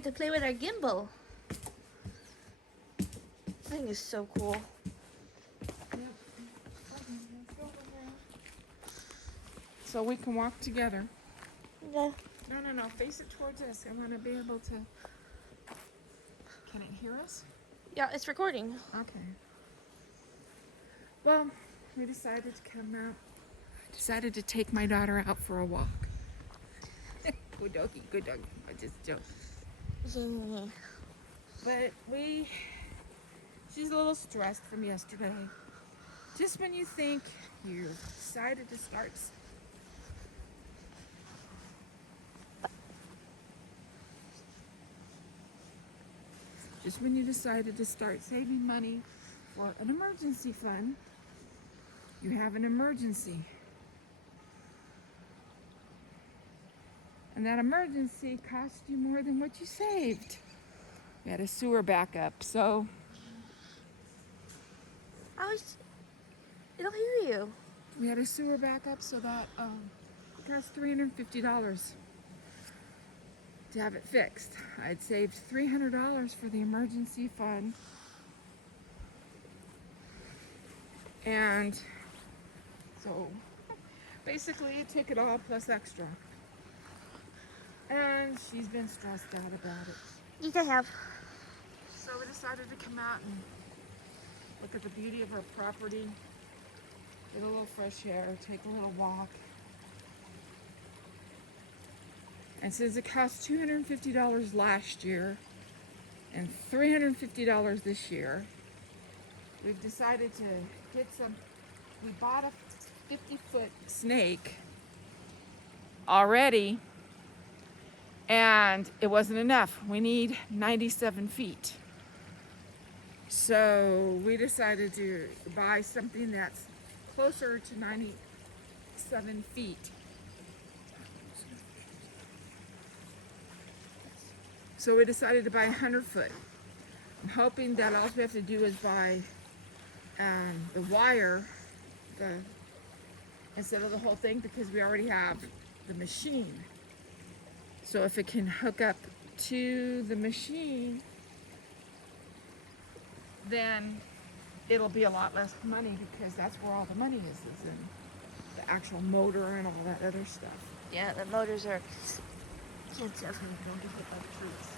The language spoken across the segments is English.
get to play with our gimbal. This thing is so cool. Yep. Okay, let's go over here. So we can walk together. Yeah. No. Face it towards us. I want to be able to. Can it hear us? Yeah, it's recording. Okay. Well, we decided to come out. Decided to take my daughter out for a walk. Good doggy, good doggy. I just joke. But she's a little stressed from yesterday. Just when you think you decided to start. Just when you decided to start saving money for an emergency fund, you have an emergency. And that emergency cost you more than what you saved. We had a sewer backup, so It'll hear you. we had a sewer backup, so that it cost $350 to have it fixed. I'd saved $300 for the emergency fund, and so basically it took it all plus extra. And she's been stressed out about it. You can have. So we decided to come out and look at the beauty of our property, get a little fresh air, take a little walk. And since it cost $250 last year and $350 this year, we've decided to get some. We bought a 50-foot snake already, and it wasn't enough. We need 97 feet. So we decided to buy something that's closer to 97 feet. So we decided to buy 100 foot. I'm hoping that all we have to do is buy the wire instead of the whole thing, because we already have the machine. So if it can hook up to the machine, then it'll be a lot less money, because that's where all the money is in the actual motor and all that other stuff. Yeah, the motors are expensive. Don't get hit by trees.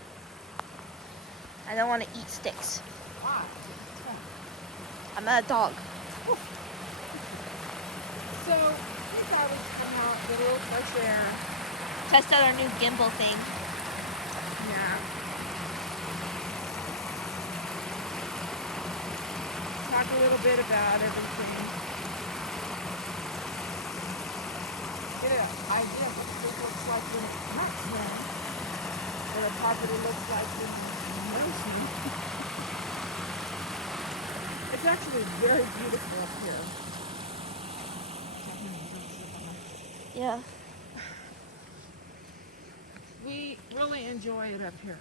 I don't want to eat sticks. Ah, I'm not a dog. so we thought we'd come out, get a little fresh air. Test out our new gimbal thing. Yeah. Talk a little bit about everything. Get an idea of what this looks like when it's not snowing. What the property looks like when it's snowing. It's actually very beautiful up here. Yeah. We really enjoy it up here.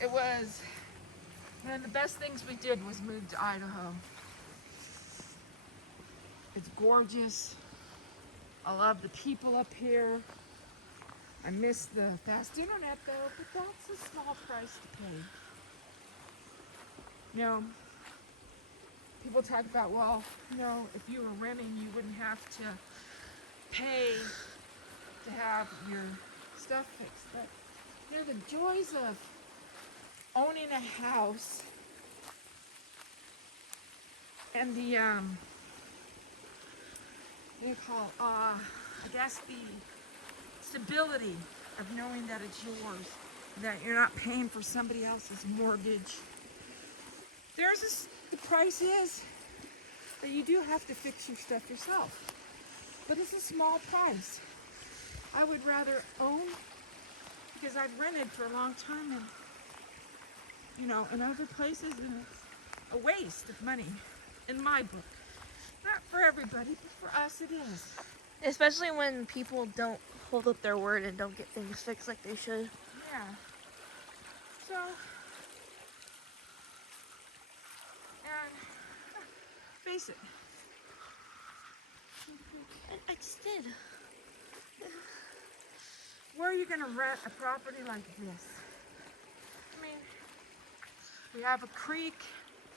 It was one of the best things we did was move to Idaho. It's gorgeous. I love the people up here. I miss the fast internet though, but that's a small price to pay. You know, people talk about, well, you know, if you were renting, you wouldn't have to pay to have your stuff fixed. But you know, the joys of owning a house and the what do you call I guess the stability of knowing that it's yours, that you're not paying for somebody else's mortgage. The price is that you do have to fix your stuff yourself, but it's a small price. I would rather own, because I've rented for a long time, and you know, in other places, and it's a waste of money in my book. Not for everybody, but for us it is. Especially when people don't hold up their word and don't get things fixed like they should. Yeah. So, and face it. I just did. where are you going to rent a property like this? I mean, we have a creek,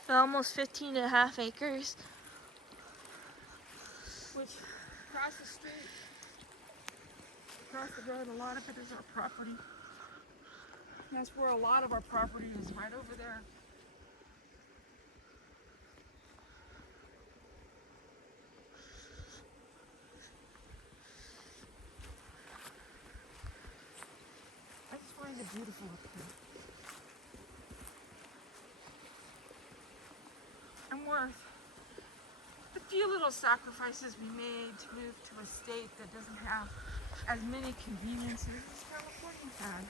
Almost 15.5 acres. which across the street, across the road, a lot of it is our property. That's where a lot of our property is, right over there. I just find it beautiful up here. And worth the few little sacrifices we made to move to a state that doesn't have as many conveniences as California had.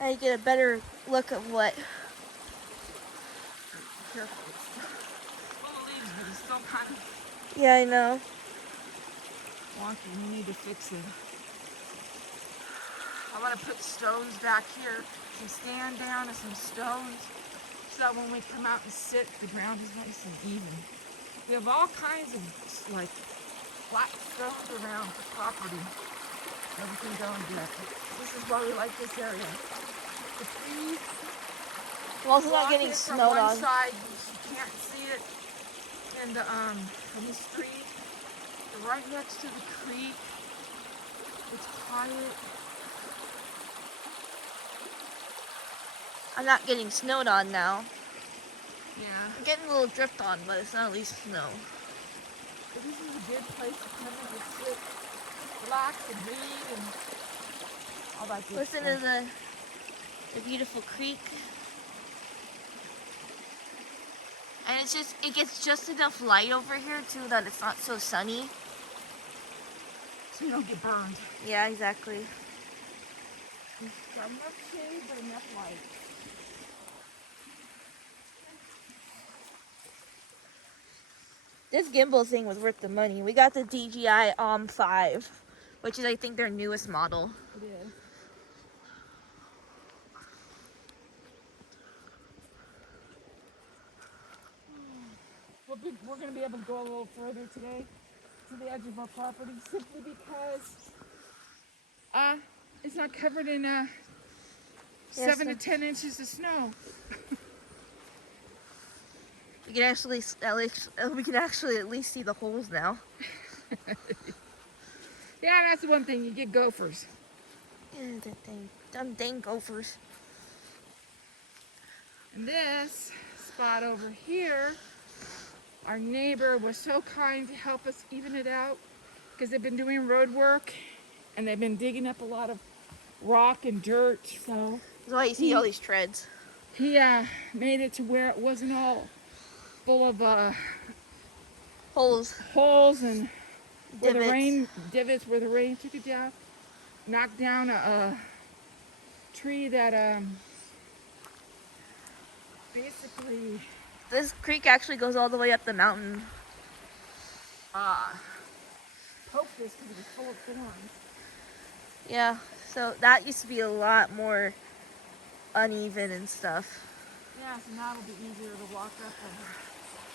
Now you get a better look at what. Careful. It's full of leaves, but it's still kind of Yeah, I know. wonky. We need to fix it. I want to put stones back here, some stand down and some stones, so that when we come out and sit, the ground is nice and even. We have all kinds of like flat stones around the property that we can go and get. This is why we like this area. The trees. I'm also not block getting it from snowed one on. side, you can't see it in the from the street. They're right next to the creek. It's quiet. I'm not getting snowed on now. Yeah. I'm getting a little dripped on, but it's not at least snow. But this is a good place to come and just sit, relax and read and all that good Listen stuff. to the beautiful creek. And it gets just enough light over here too that it's not so sunny. So you don't get burned. Yeah, exactly. Got enough shade, but enough light. This gimbal thing was worth the money. We got the DJI OM 5, which is I think their newest model. It is. We're going to be able to go a little further today to the edge of our property simply because it's not covered in 7 to 10 inches of snow. We can actually at least see the holes now. Yeah, that's the one thing, you get gophers. Yeah, them dang gophers. And this spot over here, our neighbor was so kind to help us even it out because they've been doing road work and they've been digging up a lot of rock and dirt. So That's why you see all these treads. he made it to where it wasn't all full of Holes. and where the rain divots where the rain took it down, knocked down a tree that basically This creek actually goes all the way up the mountain. poked this because it was full of thorns. Yeah, so that used to be a lot more uneven and stuff. Yeah, so now it'll be easier to walk up and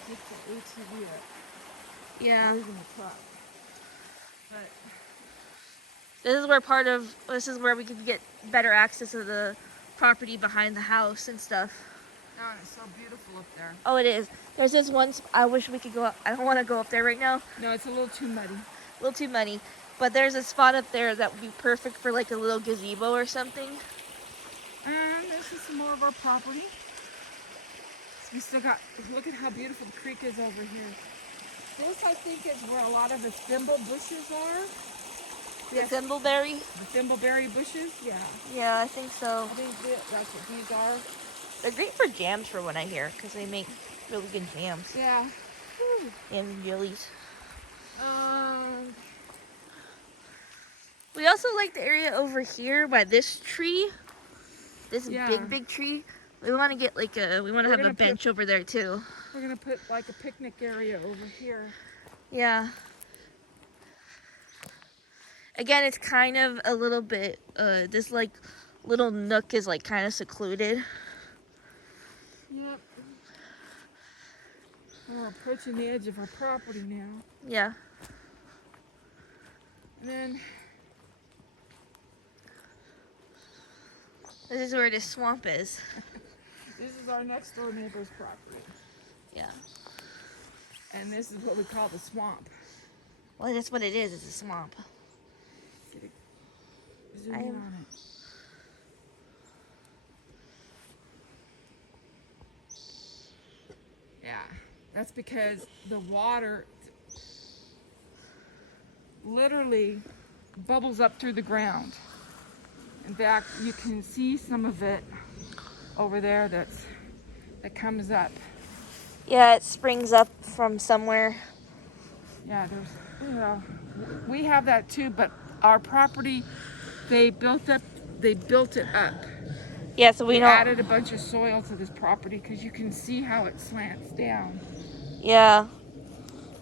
take the ATV up. Yeah. Or even a truck. But This is where we could get better access to the property behind the house and stuff. oh, it's so beautiful up there. Oh, it is. There's this one, I wish we could go up. I don't want to go up there right now. No, it's a little too muddy. A little too muddy. But there's a spot up there that would be perfect for like a little gazebo or something. And this is some more of our property. So we still got, look at how beautiful the creek is over here. This, I think, is where a lot of the thimble bushes are. The thimbleberry? The thimbleberry bushes, yeah. Yeah, I think so. I think that's what these are. They're great for jams for what I hear, because they make really good jams. Yeah. Jams and jellies. Um, We also like the area over here by this tree. This Yeah. big tree. We want to get like we want to have a gonna bench over there too. we're gonna put like a picnic area over here. Yeah. Again, it's kind of a little bit, this like little nook is like kind of secluded. Yep. We're approaching the edge of our property now. Yeah. And then This is where the swamp is. this is our next door neighbor's property. Yeah. And this is what we call the swamp. Well, that's what it is. It's a swamp. Get a zoom in on it. Yeah, that's because the water literally bubbles up through the ground. In fact, you can see some of it over there that comes up. Yeah, it springs up from somewhere. Yeah, we have that too, but our property, they built it up. Yeah, so we We don't. added a bunch of soil to this property because you can see how it slants down. Yeah.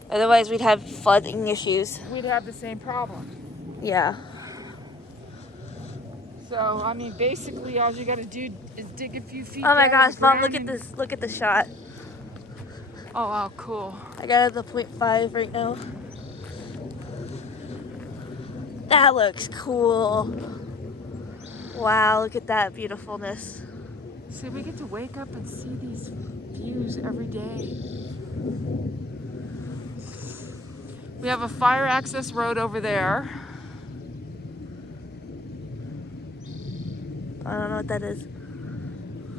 Otherwise, we'd have flooding issues. We'd have the same problem. Yeah. So, I mean, basically all you got to do is dig a few feet Oh my down gosh, the Mom, ground look at and- this. Look at the shot. Oh, wow, cool. I got it at the 0.5 right now. That looks cool. Wow, look at that beautifulness. So we get to wake up and see these views every day. We have a fire access road over there. I don't know what that is.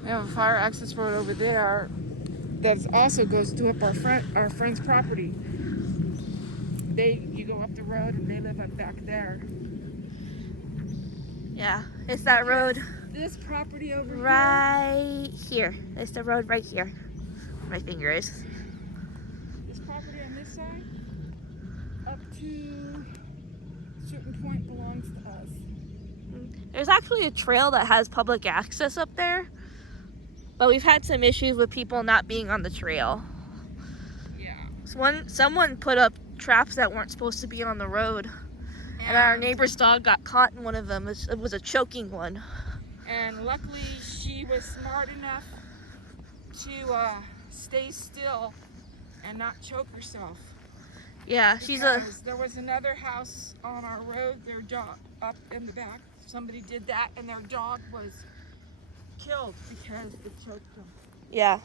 We have a fire access road over there that also goes to up our friend's property. You go up the road and they live up back there. Yeah, it's that road This property over here. right here. It's the road right here. My finger is. This property on this side, up to a certain point, belongs to us. There's actually a trail that has public access up there, but we've had some issues with people not being on the trail. Yeah. Someone put up traps that weren't supposed to be on the road, and our neighbor's dog got caught in one of them. It was a choking one. And luckily, she was smart enough to stay still and not choke herself. Yeah, Because there was another house on our road, their dog up in the back. Somebody did that, and their dog was killed because it choked them. yeah.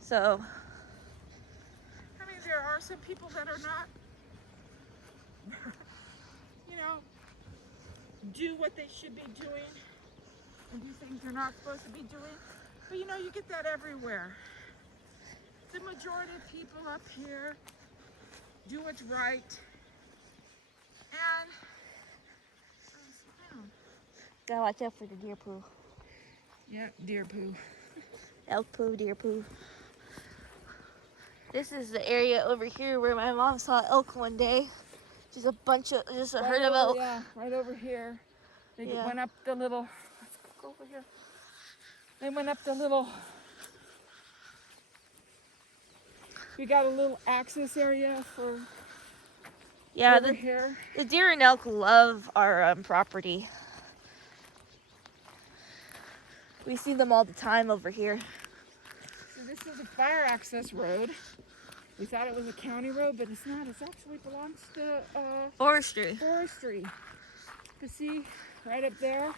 So, I mean, there are some people that are not, do what they should be doing and do things they're not supposed to be doing. But you get that everywhere. The majority of people up here do what's right. And gotta watch out for the deer poo. yeah, deer poo. Elk poo, deer poo. This is the area over here where my mom saw elk one day. Just a herd of elk. Yeah, right over here. They Yeah. went up the little. Let's go over here. They went up the little. We got a little access area for Yeah, over here. the deer and elk love our property. We see them all the time over here. So this is a fire access road. We thought it was a county road, but it's not. It actually belongs to Forestry. forestry. But see, right up there,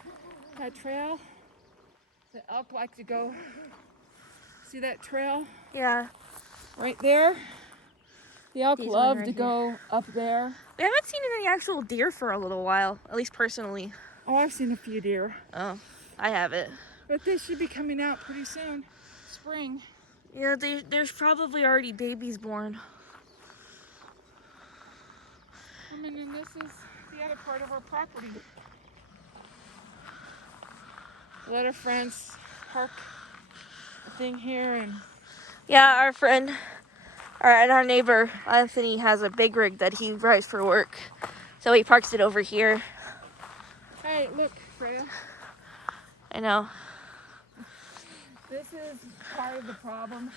that trail, the elk like to go. See that trail Yeah. right there? The elk These love one to right go up there. We haven't seen any actual deer for a little while, at least personally. Oh, I've seen a few deer. Oh, I haven't. But they should be coming out pretty soon. Spring. Yeah, there's probably already babies born. I mean, and this is the other part of our property. Let our friends park a thing here and Yeah, our friend, our neighbor, Anthony, has a big rig that he drives for work. So he parks it over here. hey, look, Freya. I know. This is part of the problem.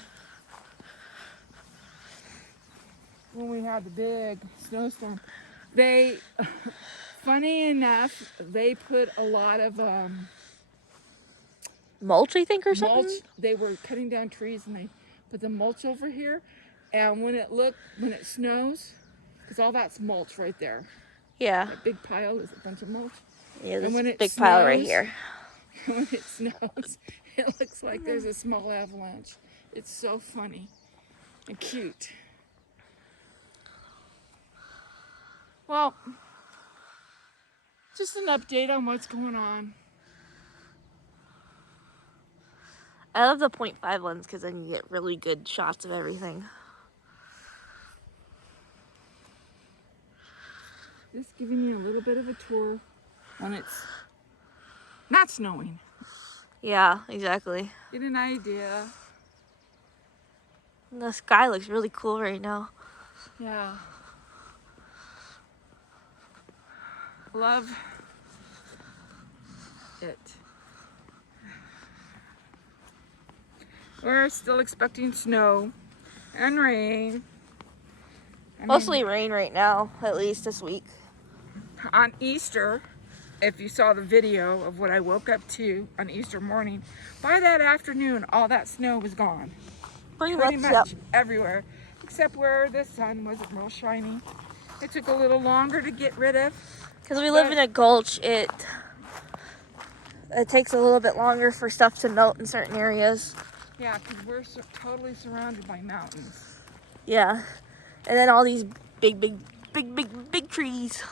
When we had the big snowstorm, funny enough, they put a lot of Mulch, I think, or something? mulch. They were cutting down trees and they put the mulch over here, and when it snows, because all that's mulch right there. Yeah. That big pile is a bunch of mulch. Yeah, this when it big pile right snows- here. When it snows, it looks like there's a small avalanche. It's so funny and cute. Well, just an update on what's going on. I love the 0.5 lens because then you get really good shots of everything. Just giving you a little bit of a tour when it's not snowing. Yeah, exactly. Get an idea. And the sky looks really cool right now. Yeah. Love it. We're still expecting snow and rain. I mean, Mostly rain right now, at least this week. on Easter, if you saw the video of what I woke up to on Easter morning, by that afternoon, all that snow was gone. Pretty Pretty much, much yep. everywhere, except where the sun wasn't real shiny. It took a little longer to get rid of. Because we live in a gulch, it takes a little bit longer for stuff to melt in certain areas. Yeah, because we're totally surrounded by mountains. Yeah. And then all these big trees.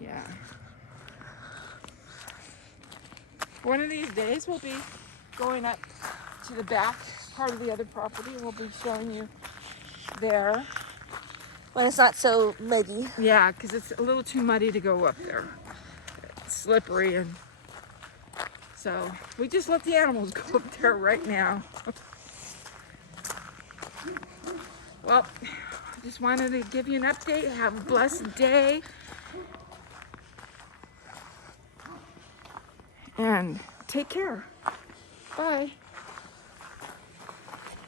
Yeah. One of these days we'll be going up to the back part of the other property. We'll be showing you there. When it's not so muddy. Yeah, because it's a little too muddy to go up there. It's slippery, and so we just let the animals go up there right now. Well, I just wanted to give you an update. Have a blessed day. And take care. Bye.